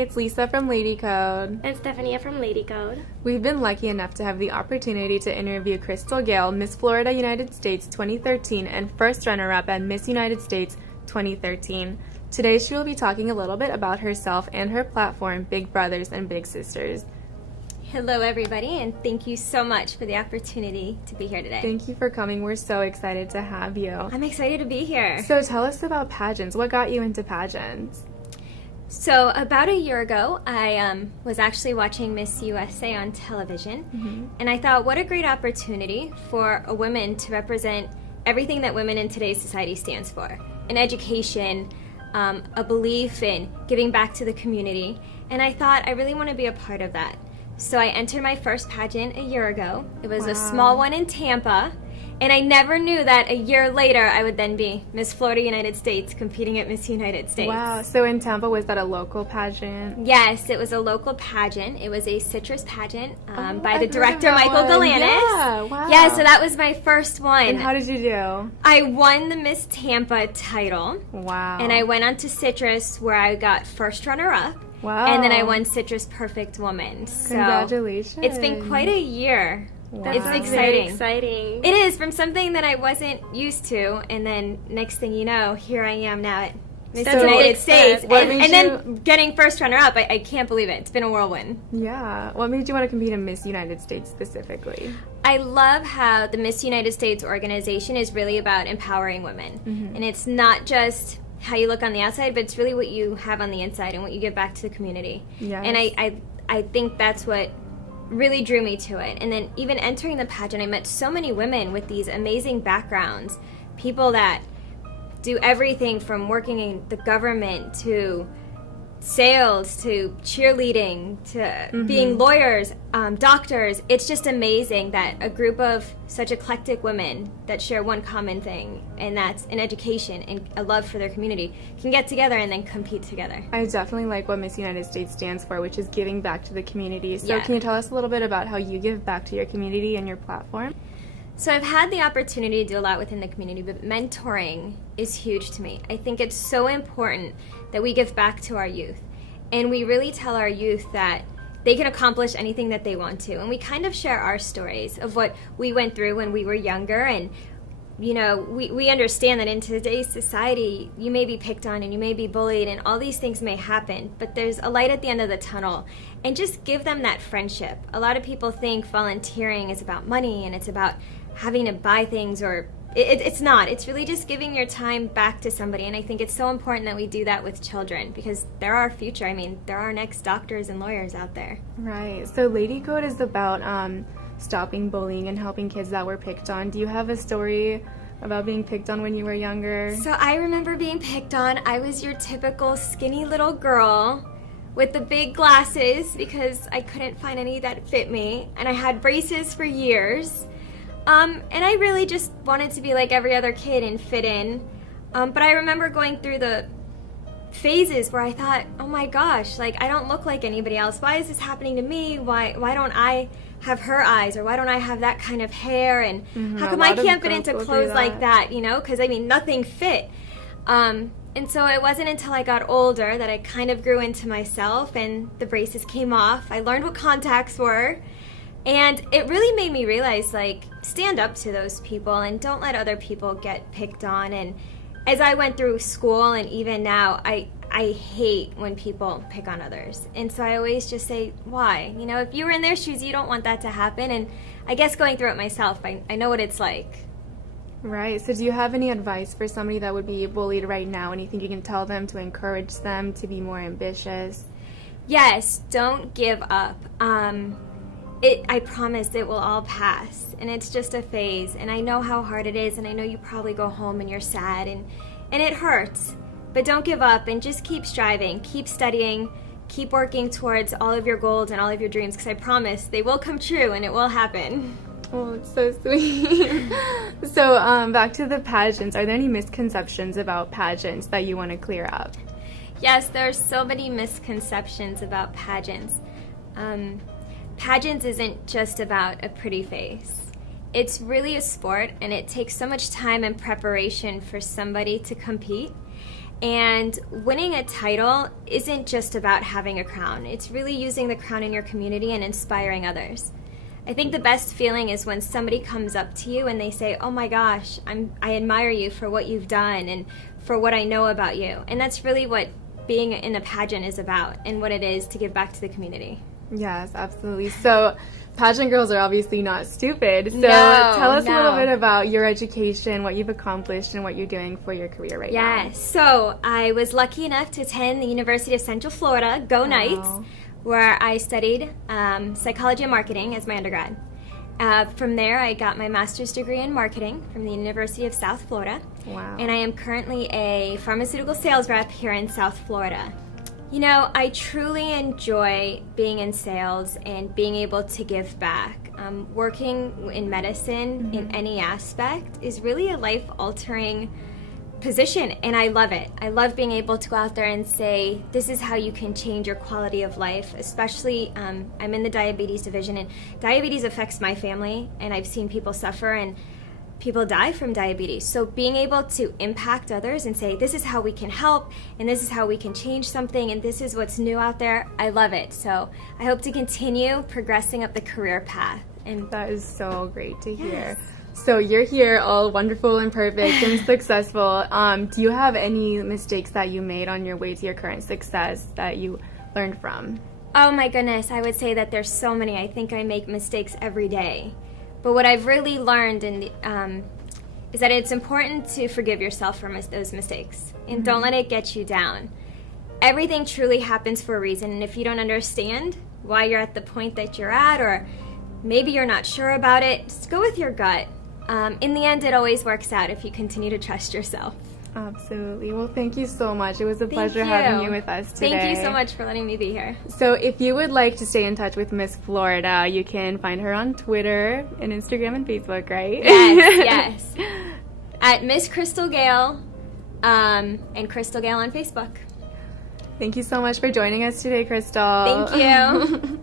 it's Lisa from LadyCode. And Stephanie from LadyCode. We've been lucky enough to have the opportunity to interview Crysta Gail, Miss Florida United States 2013 and first runner-up at Miss United States 2013. Today she will be talking a little bit about herself and her platform, Big Brothers and Big Sisters. Hello everybody, and thank you so much for the opportunity to be here today. Thank you for coming. We're so excited to have you. I'm excited to be here. So tell us about pageants. What got you into pageants? So about a year ago, I was actually watching Miss USA on television, and I thought, what a great opportunity for a woman to represent everything that women in today's society stands for. An education, a belief in giving back to the community, and I thought I really want to be a part of that. So I entered my first pageant a year ago. It was a small one in Tampa, and I never knew that a year later I would then be Miss Florida United States competing at Miss United States. Wow, so in Tampa, was that a local pageant? Yes, it was a local pageant. It was a citrus pageant by the director, Michael Galanis. Yeah, wow. Yeah, so that was my first one. And how did you do? I won the Miss Tampa title. Wow. And I went on to citrus where I got first runner-up. Wow. And then I won Citrus Perfect Woman. So congratulations. It's been quite a year. Wow. It's Very exciting. exciting. It is, from something that I wasn't used to, and then next thing you know, here I am now at Miss That's a United big States. step. What And, made and you- then getting first runner-up, I can't believe it. It's been a whirlwind. Yeah. What made you want to compete in Miss United States specifically? I love how the Miss United States organization is really about empowering women. And it's not just how you look on the outside, but it's really what you have on the inside and what you give back to the community. Yes. And I think that's what really drew me to it. And then even entering the pageant, I met so many women with these amazing backgrounds, people that do everything from working in the government to sales to cheerleading to being lawyers, doctors. It's just amazing that a group of such eclectic women that share one common thing, and that's an education and a love for their community, can get together and then compete together. I definitely like what Miss United States stands for, which is giving back to the community. So Yeah. can you tell us a little bit about how you give back to your community and your platform? So I've had the opportunity to do a lot within the community, but mentoring is huge to me. I think it's so important that we give back to our youth. And we really tell our youth that they can accomplish anything that they want to. And we kind of share our stories of what we went through when we were younger. And, you know, we understand that in today's society, you may be picked on and you may be bullied and all these things may happen, but there's a light at the end of the tunnel. And just give them that friendship. A lot of people think volunteering is about money and it's about having to buy things, or it's not. It's really just giving your time back to somebody, and I think it's so important that we do that with children because they're our future. I mean, they're our next doctors and lawyers out there. Right. So LadyCode is about stopping bullying and helping kids that were picked on. Do you have a story about being picked on when you were younger? So I remember being picked on. I was your typical skinny little girl with the big glasses because I couldn't find any that fit me, and I had braces for years. And I really just wanted to be like every other kid and fit in. But I remember going through the phases where I thought, oh my gosh, like I don't look like anybody else. Why is this happening to me? Why don't I have her eyes, or why don't I have that kind of hair? And how come I can't fit into clothes like that, you know? Because I mean, nothing fit. And so it wasn't until I got older that I kind of grew into myself and the braces came off. I learned what contacts were. And it really made me realize, like, stand up to those people and don't let other people get picked on. And as I went through school and even now, I hate when people pick on others. And so I always just say, why? You know, if you were in their shoes, you don't want that to happen. And I guess going through it myself, I know what it's like. Right. So do you have any advice for somebody that would be bullied right now? Anything you can tell them to encourage them to be more ambitious? Yes, don't give up. I promise it will all pass, and it's just a phase, and I know how hard it is, and I know you probably go home and you're sad, and it hurts, but don't give up, and just keep striving, keep studying, keep working towards all of your goals and all of your dreams, because I promise they will come true, and it will happen. Oh, it's so sweet. So back to the pageants. Are there any misconceptions about pageants that you want to clear up? Yes, there are so many misconceptions about pageants. Pageants isn't just about a pretty face. It's really a sport, and it takes so much time and preparation for somebody to compete. And winning a title isn't just about having a crown. It's really using the crown in your community and inspiring others. I think the best feeling is when somebody comes up to you and they say, oh my gosh, I admire you for what you've done and for what I know about you. And that's really what being in a pageant is about and what it is to give back to the community. Yes, absolutely. So pageant girls are obviously not stupid. So No, tell us a little no. bit about your education, what you've accomplished, and what you're doing for your career right now. Yes. So I was lucky enough to attend the University of Central Florida, Go Knights, where I studied psychology and marketing as my undergrad. From there, I got my master's degree in marketing from the University of South Florida. Wow. And I am currently a pharmaceutical sales rep here in South Florida. You know, I truly enjoy being in sales and being able to give back. Working in medicine in any aspect is really a life-altering position, and I love it. I love being able to go out there and say, this is how you can change your quality of life, especially I'm in the diabetes division, and diabetes affects my family, and I've seen people suffer, and people die from diabetes. So being able to impact others and say, this is how we can help, and this is how we can change something, and this is what's new out there, I love it. So I hope to continue progressing up the career path. And That is so great to hear. Yes. So you're here all wonderful and perfect and successful. Do you have any mistakes that you made on your way to your current success that you learned from? oh my goodness, I would say that there's so many. I think I make mistakes every day. But what I've really learned is that it's important to forgive yourself for those mistakes and don't let it get you down. Everything truly happens for a reason, and if you don't understand why you're at the point that you're at, or maybe you're not sure about it, just go with your gut. In the end, it always works out if you continue to trust yourself. Absolutely. Well, thank you so much. It was a pleasure you. having you with us today. Thank you so much for letting me be here. So if you would like to stay in touch with Miss Florida, you can find her on Twitter and Instagram and Facebook, right? Yes, yes. At Miss Crystal Gail and Crystal Gail on Facebook. Thank you so much for joining us today, Crystal. Thank you.